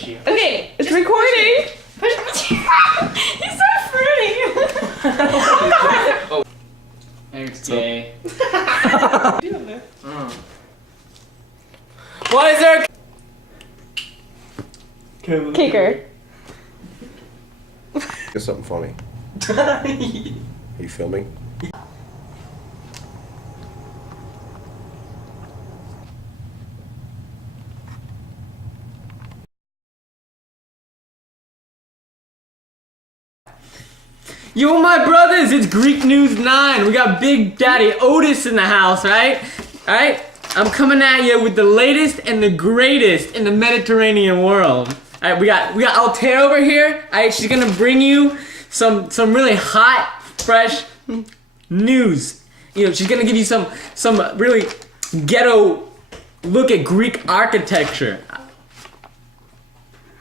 Okay, it's recording. He's so fruity. Oh. Eric's gay. Why is there a kicker? Get something funny. Are you filming? Yo, my brothers, it's Greek News 9. We got Big Daddy Otis in the house, right? Alright? I'm coming at you with the latest and the greatest in the Mediterranean world. Alright, we got Altair over here. Alright, she's gonna bring you some really hot, fresh news. You know, she's gonna give you some really ghetto look at Greek architecture.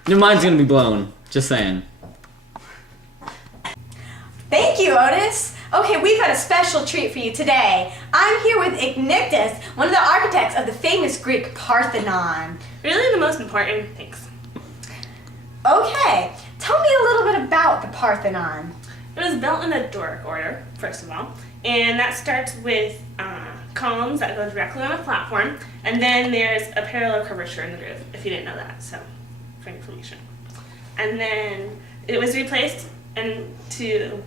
Your mind's gonna be blown, just saying. Thank you, Otis. Okay, we've got a special treat for you today. I'm here with Ignictus, one of the architects of the famous Greek Parthenon. Really the most important things. Okay, tell me a little bit about the Parthenon. It was built in the Doric order, first of all, and that starts with columns that go directly on a platform, and then there's a parallel curvature in the roof, if you didn't know that, so for information. And then it was replaced to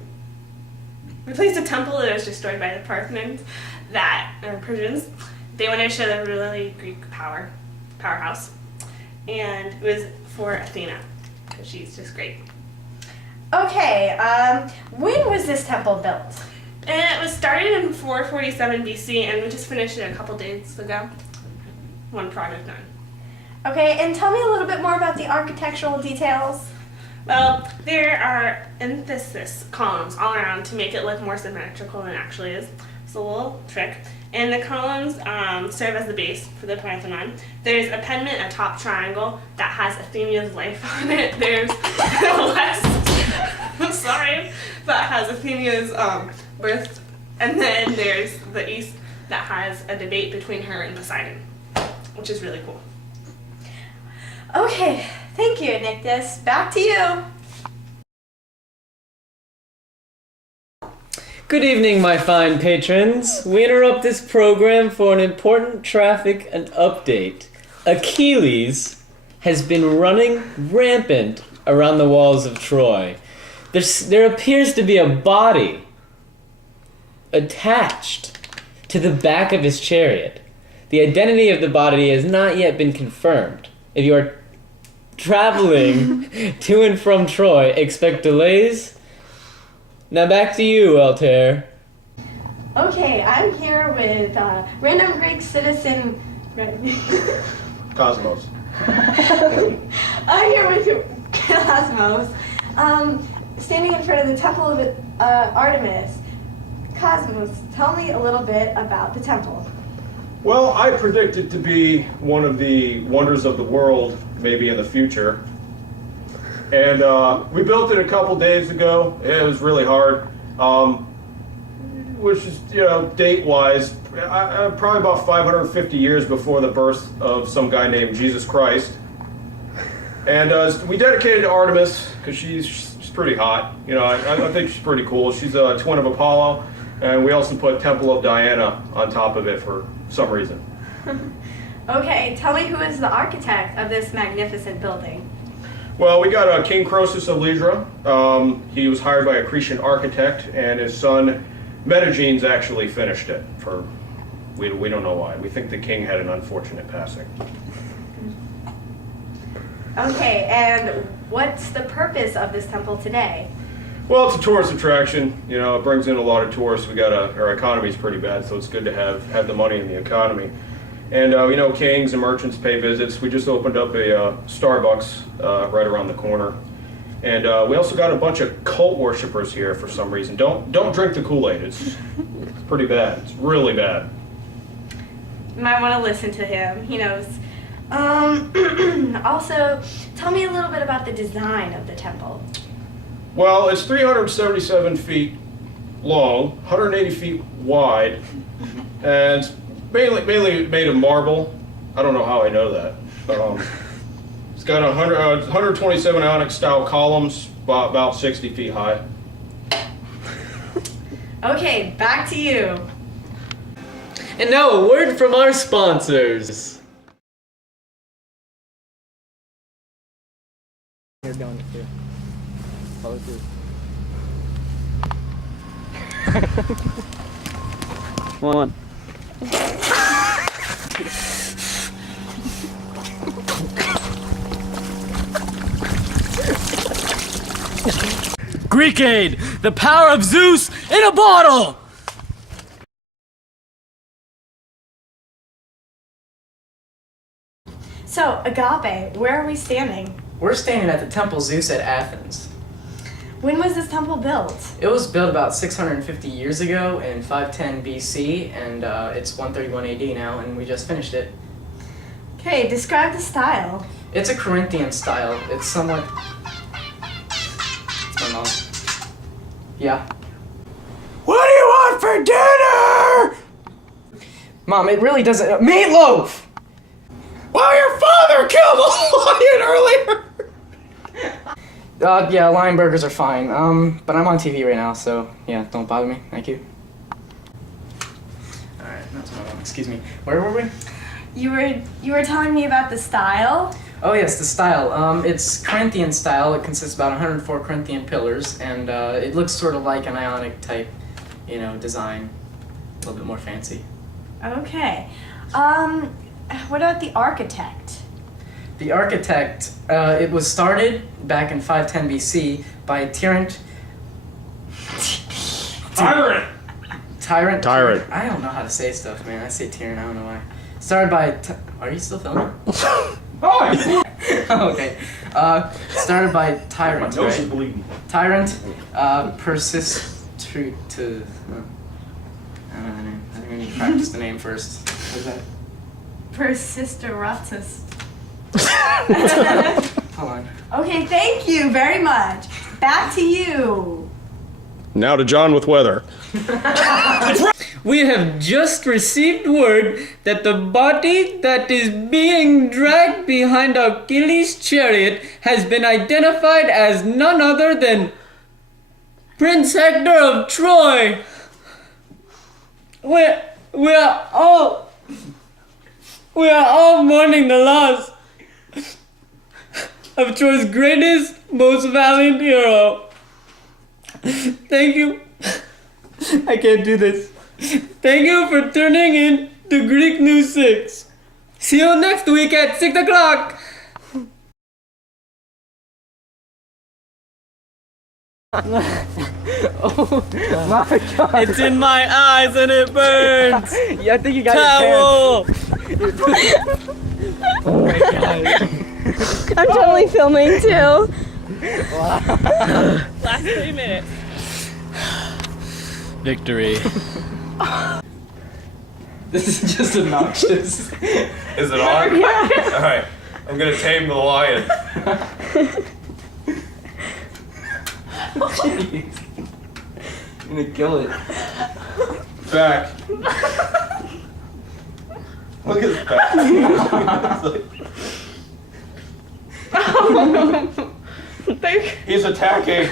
replace a temple that was destroyed by the Parthians, Persians. They wanted to show the really Greek powerhouse, and it was for Athena, because she's just great. Okay, when was this temple built? And it was started in 447 BC, and we just finished it a couple days ago. One project done. Okay, and tell me a little bit more about the architectural details. Well, there are emphasis columns all around to make it look more symmetrical than it actually is. It's a little trick. And the columns serve as the base for the Parthenon. There's a pediment, a top triangle, that has Athena's life on it. There's the west, I'm sorry, that has Athena's birth. And then there's the east that has a debate between her and Poseidon, which is really cool. Okay, thank you, Ignictus. Back to you. Good evening, my fine patrons. We interrupt this program for an important traffic and update. Achilles has been running rampant around the walls of Troy. There appears to be a body attached to the back of his chariot. The identity of the body has not yet been confirmed. If you are traveling to and from Troy, expect delays. Now back to you, Altair. Okay, I'm here with random Greek citizen. Cosmos. I'm here with Cosmos, standing in front of the Temple of Artemis. Cosmos, tell me a little bit about the temple. Well, I predict it to be one of the wonders of the world, maybe in the future. And we built it a couple days ago. It was really hard, which is, date-wise, probably about 550 years before the birth of some guy named Jesus Christ. And we dedicated to Artemis because she's pretty hot. I think she's pretty cool. She's a twin of Apollo, and we also put Temple of Diana on top of it for some reason. Okay, tell me who is the architect of this magnificent building. Well, we got King Croesus of Lydra. He was hired by a Cretan architect, and his son Metagenes actually finished it. We don't know why. We think the king had an unfortunate passing. Okay, and what's the purpose of this temple today? Well, it's a tourist attraction. It brings in a lot of tourists. Our economy's pretty bad, so it's good to have the money in the economy. And kings and merchants pay visits. We just opened up a Starbucks right around the corner, and we also got a bunch of cult worshippers here for some reason. Don't drink the Kool-Aid. It's pretty bad. It's really bad. You might want to listen to him. He knows. Also, tell me a little bit about the design of the temple. Well, it's 377 feet long, 180 feet wide, and it's mainly made of marble. I don't know how I know that. It's got 127 onyx style columns, about 60 feet high. Okay, back to you. And now a word from our sponsors. You're going to follow through. One. Greek aid, the power of Zeus in a bottle! So, Agape, where are we standing? We're standing at the Temple Zeus at Athens. When was this temple built? It was built about 650 years ago in 510 BC, and it's 131 AD now, and we just finished it. Okay, describe the style. It's a Corinthian style. It's somewhat... What's going on? Yeah. What do you want for dinner? Mom, it really doesn't... Meatloaf! Well, your father killed a lion earlier! Yeah, lion burgers are fine. But I'm on TV right now, so yeah, don't bother me. Thank you. Alright, that's my mom. Excuse me. Where were we? You were telling me about the style? Oh yes, the style. It's Corinthian style. It consists of about 104 Corinthian pillars, and it looks sort of like an Ionic type, design. A little bit more fancy. Okay. What about the architect? The architect, it was started back in 510 BC by Tyrant. Tyrant. I don't know how to say stuff, man. I say Tyrant, I don't know why. Started by... Are you still filming? Oh, okay. Started by Tyrant, My nose is right? bleeding. Tyrant, persists to... I don't know the name. I think we need to practice the name first. What is that? Persisteratus. Hold on. Okay, thank you very much. Back to you. Now to John with weather. We have just received word that the body that is being dragged behind Achilles' chariot has been identified as none other than Prince Hector of Troy. We are all mourning the loss of Troy's greatest, most valiant hero. Thank you. I can't do this. Thank you for tuning in to Greek News 6. See you next week at 6 o'clock. Oh my god. It's in my eyes and it burns. Yeah, I think you got Towel. Oh my god. I'm totally filming too. Last 3 minutes. Victory. This is just obnoxious. Is it on? Yeah. Alright, I'm gonna tame the lion. Jeez. I'm gonna kill it. Back. Look at his back. He's attacking.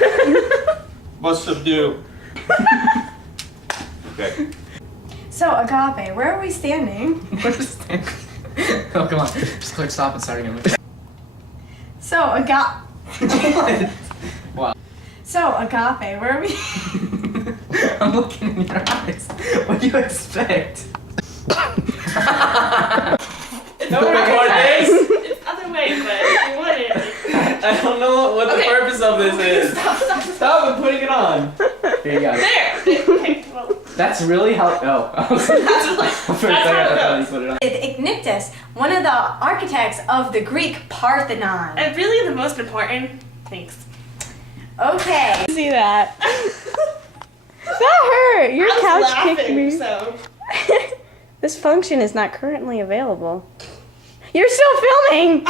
Must subdue. Okay. So, Agape, where are we standing? Oh, come on. Just click stop and start again. So, Agape. Wow. So, Agape, where are we? I'm looking in your eyes. What do you expect? Don't record this. It's other way, but if you want it. I don't know what the Okay. purpose of this is. Stop and putting it on. Here you go. There! Okay, well, That's really how. Oh. that's like, For a that's second, how I it thought you goes. put it on. Ignactus, one of the architects of the Greek Parthenon. And really the most important, thanks. Okay. See that? That hurt. Your I was couch laughing, kicked me. so. This function is not currently available. You're still filming.